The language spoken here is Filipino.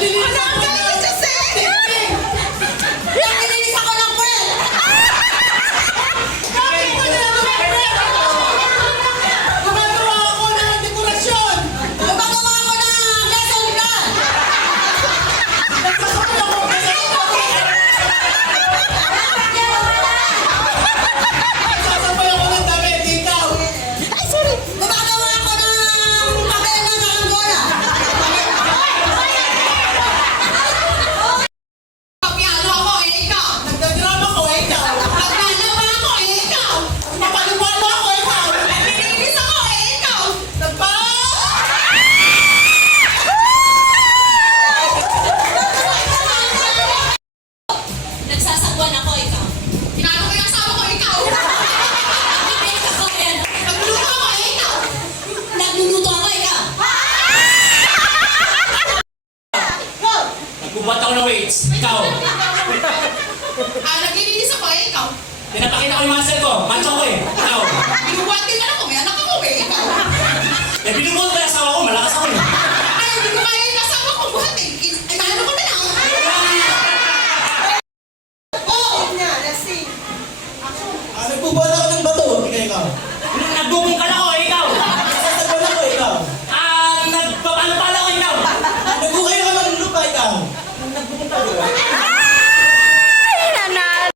Naglilinis ako ng... Naglilinis ako ng puwet! Gumagawa ako ng dekorasyon! Gumagawa ako ng lesson plan! Nagsasabi ako ng lesson plan! Nagsasabay ako ng damit, ikaw! Ay, sorry. Gumagawa ako ng papel ng Angola! Piano ako, ikaw! Nagdadrama ko, ikaw! Naglalaba ako, ikaw! Papaliwala ako, ikaw! Naglilinis ako, ikaw! Nagsasagwan ako, ikaw. Pinano ko yung asawa ko, ikaw! Nag-make ako, yan. Nagluluto ako, ikaw! Nagluluto ako, ikaw. Nagbubuhat ako ng weights. Ikaw. Naglilinis ako, ikaw! Pinapakita ko yung muscle ko. Macho ko eh.